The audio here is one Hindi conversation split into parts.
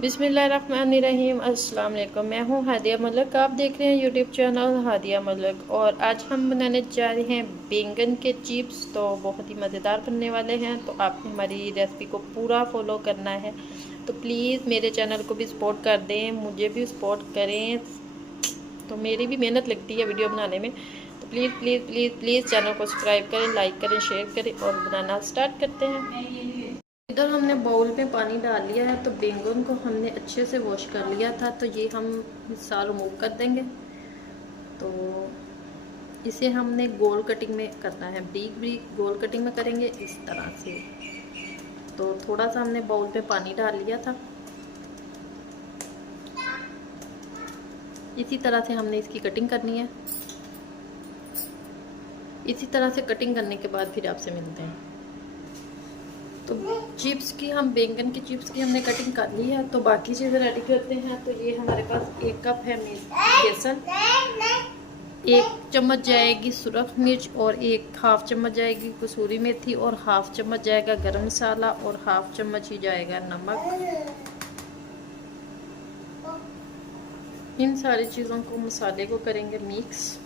बिस्मिल्लाहिर्रहमानिर्रहीम। अस्सलाम वालेकुम। मैं हूँ हादिया मलिक, आप देख रहे हैं यूट्यूब चैनल हादिया मलिक। और आज हम बनाने जा रहे हैं बैंगन के चिप्स। तो बहुत ही मज़ेदार बनने वाले हैं। तो आपने हमारी रेसिपी को पूरा फॉलो करना है। तो प्लीज़ मेरे चैनल को भी सपोर्ट कर दें, मुझे भी सपोर्ट करें। तो मेरी भी मेहनत लगती है वीडियो बनाने में। तो please please please please channel को सब्सक्राइब करें, लाइक करें, शेयर करें और बनाना स्टार्ट करते हैं। इधर हमने बाउल में पानी डाल लिया है। तो बैंगन को हमने अच्छे से वॉश कर लिया था। तो ये हम हिस्सा रिमूव कर देंगे। तो इसे हमने गोल कटिंग में करना है, ब्रीक ब्रीक गोल कटिंग में करेंगे इस तरह से। तो थोड़ा सा हमने बाउल में पानी डाल लिया था। इसी तरह से हमने इसकी कटिंग करनी है। इसी तरह से कटिंग करने के बाद फिर आपसे मिलते हैं। तो चिप्स की, हम बैंगन की चिप्स की हमने कटिंग कर ली है। तो बाकी चीज़ें रेडी करते हैं। तो ये हमारे पास 1 कप है बेसन, 1 चम्मच जाएगी सुरख मिर्च और 1/2 चम्मच जाएगी कसूरी मेथी और 1/2 चम्मच जाएगा गरम मसाला और 1/2 चम्मच ही जाएगा नमक। इन सारी चीज़ों को, मसाले को करेंगे मिक्स।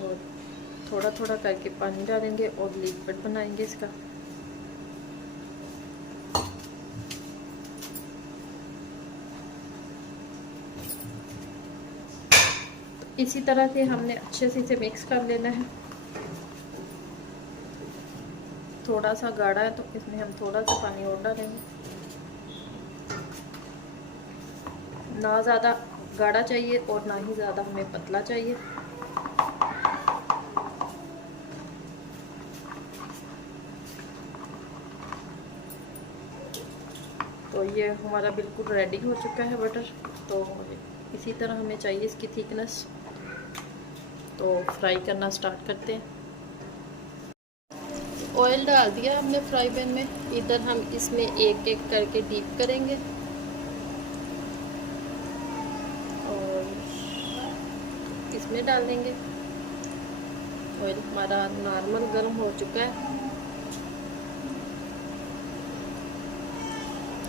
और थोड़ा थोड़ा करके पानी डालेंगे और लिक्विड बनाएंगे इसका। इसी तरह से हमने अच्छे से इसे मिक्स कर लेना है। थोड़ा सा गाढ़ा है तो इसमें हम थोड़ा सा पानी और डालेंगे। ना ज़्यादा गाढ़ा चाहिए और ना ही ज़्यादा हमें पतला चाहिए। तो ये हमारा बिल्कुल रेडी हो चुका है बटर। तो इसी तरह हमें चाहिए इसकी थिकनेस। तो फ्राई करना स्टार्ट करते हैं। ऑयल डाल दिया हमने फ्राई पैन में। इधर हम इसमें एक एक करके डीप करेंगे और इसमें डाल देंगे। ऑयल हमारा नॉर्मल गर्म हो चुका है।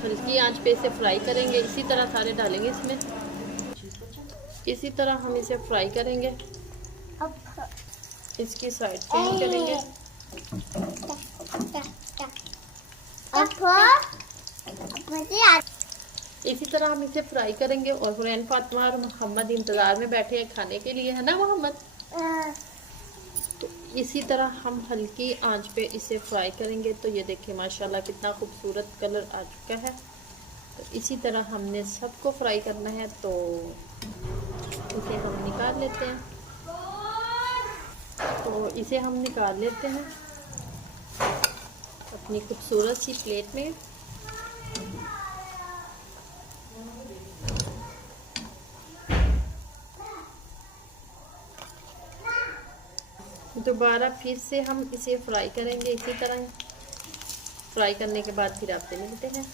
हल्की आंच पे इसे फ्राई करेंगे। इसी तरह सारे डालेंगे इसमें। इसी तरह हम इसे फ्राई करेंगे। इसकी साइड चेंज करेंगे। इसी तरह हम इसे फ्राई करेंगे। और हुरैन फातिमा और मोहम्मद इंतज़ार में बैठे हैं खाने के लिए, है ना मोहम्मद? तो इसी तरह हम हल्की आंच पे इसे फ्राई करेंगे। तो ये देखिए माशाल्लाह कितना खूबसूरत कलर आ चुका है। तो इसी तरह हमने सबको फ्राई करना है। तो इसे हम निकाल लेते हैं। तो इसे हम निकाल लेते हैं अपनी खूबसूरत सी प्लेट में। दोबारा फिर से हम इसे फ्राई करेंगे। इसी तरह फ्राई करने के बाद फिर आपसे मिलते हैं।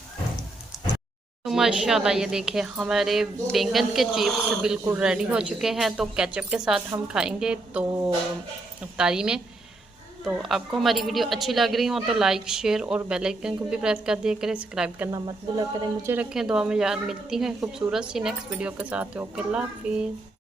तो माशाल्लाह ये देखिए हमारे बैंगन के चिप्स बिल्कुल रेडी हो चुके हैं। तो केचप के साथ हम खाएंगे तो इफ्तारी में। तो आपको हमारी वीडियो अच्छी लग रही हो तो लाइक, शेयर और बेल आइकन को भी प्रेस कर दिया करें। सब्सक्राइब करना मत भूला करें। मुझे रखें दुआ में याद। मिलती है खूबसूरत सी नेक्स्ट वीडियो के साथ। ओके, अल्लाह हाफिज़।